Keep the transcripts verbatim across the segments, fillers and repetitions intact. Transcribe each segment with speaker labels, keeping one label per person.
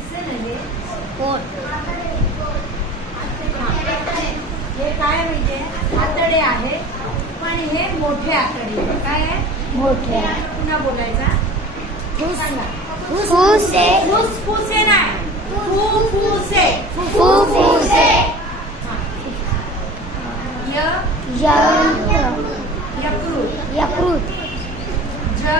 Speaker 1: हे काय म्हणजे आतडे आहे, पण हे मोठे आतडे आहे. काय आहे?
Speaker 2: मोठे.
Speaker 1: पुन्हा बोलायचा. सांगा.
Speaker 2: फुफ्फुसे.
Speaker 1: फुफ्फुसे नाही, फुफ्फुसे.
Speaker 2: फुफ्फुसे.
Speaker 1: य
Speaker 2: यकृत.
Speaker 1: यकृत.
Speaker 2: यकृत.
Speaker 1: ज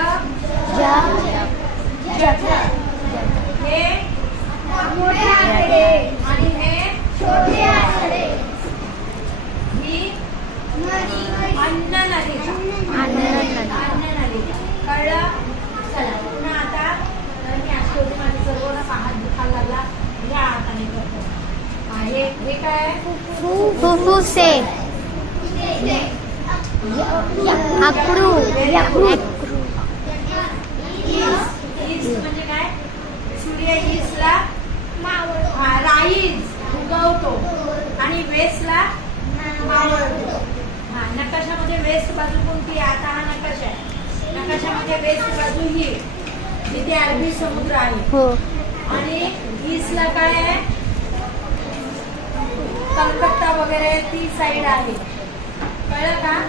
Speaker 2: जठर.
Speaker 1: हे मोठे आतडे आणि हे
Speaker 2: छोटे आतडे.
Speaker 1: ही अन्ननलिका.
Speaker 2: अन्ननलिका.
Speaker 1: अन्ननलिका. कळलं? चला पुन्हा आता मी आठवते माझे सर्व ना हात दुखायला लागला. या हाताने करतो. हा, हे हे काय आहे?
Speaker 2: फुफ्फुसे. यकृत. यकृत.
Speaker 1: ईस्ट म्हणजे काय? सूर्य ईस्टला हा राईज उगवतो आणि वेस्टला मावळतो. हा, नकाशामध्ये वेस्ट बाजू कोणती आहे? आता हा नकाशा आहे. नकाशामध्ये वेस्ट बाजू ही जिथे अरबी समुद्र आहे.
Speaker 2: हो.
Speaker 1: आणि ईस्टला काय आहे? कलकत्ता वगैरे ती साईड आहे. कळलं का?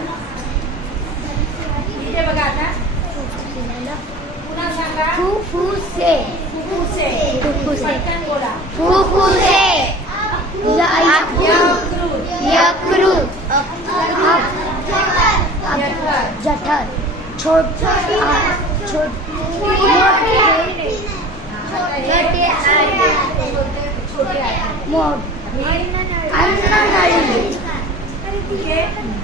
Speaker 1: इथे बघा आता पुन्हा सांगा.
Speaker 2: फुफ्फुसे.
Speaker 1: फुफ्फुसे.
Speaker 2: फुफ्फुसे.
Speaker 1: पटकन बोला.
Speaker 2: फुफ्फुसे.
Speaker 1: यकृत.
Speaker 2: यकृत.
Speaker 1: यकृत.
Speaker 2: जठर. छोट छोट
Speaker 1: छोटे आतडे. छोटे आतडे.
Speaker 2: मोठ. अन्ननळी.
Speaker 1: हे